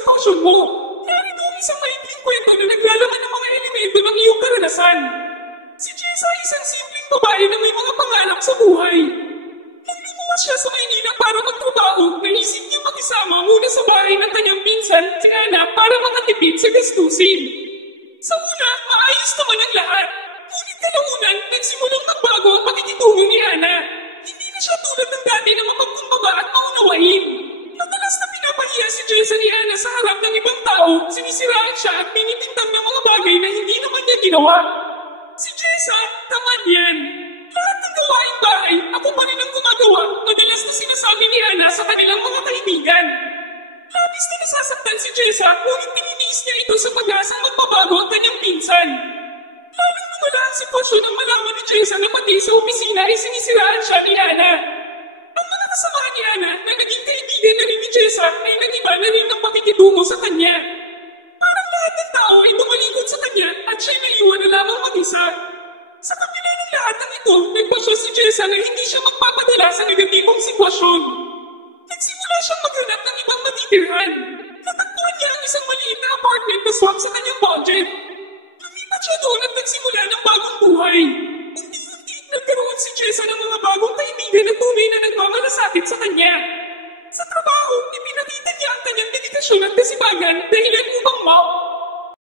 sitwasyon mo. Narito ang isang maikling kwento na naglalaman ng mga elemento ng iyong karanasan. Si Jessa ay isang simpleng babae na may mga pangarap sa buhay. Nung lumuwas siya sa Maynila para magtrabaho, naisip niya makisama muna sa bahay ng kanyang pinsan, si Ana, para makatipid sa gastusin. Sa una, maayos naman ang lahat. Ngunit kalaunan, nagsimulang magbago ang pakikitungo ni Ana. Hindi na siya tulad ng dati na mapagkumbaba at maunawain. Madalas na pinapahiya si Jessa ni Ana sa harap ng ibang tao, sinisiraan siya at pinipintang ng mga bagay na hindi naman niya ginawa. Si Jessa, tamad yan. Lahat ng gawaing bahay, ako pa rin ang gumagawa, madalas na sinasabi ni Ana sa kanilang mga kaibigan. Labis na nasasaktan si Jessa, ngunit tinitiis niya ito sa pag-asang magbabago ang kanyang pinsan. Lalong lumala ang sitwasyon ng malaman ni Jessa na pati sa opisina ay sinisiraan siya ni Ana. Ang mga kasamahan ni Ana na naging kaibigan na rin ni Jessa ay nag-iba na rin ng pakikitungo sa kanya. Parang lahat ng tao ay tumalikod sa kanya at siya'y naiwan na lamang mag-isa. Sa kabila ng lahat ng ito, nagpasya si Jessa na hindi siya magpapadala sa negatibong sitwasyon. Nagsimula siyang maghanap ng ibang matitirhan. Natagpuan niya ang isang maliit na apartment na swak sa kanyang budget. Lumipat siya doon at nagsimula ng bagong buhay. Unti-unti nagkaroon si Jessa ng mga bagong kaibigan na tunay na nagmamalasakit sa kanya. Sa trabaho, ipinakita niya ang kanyang dedikasyon at kasibagan dahilan upang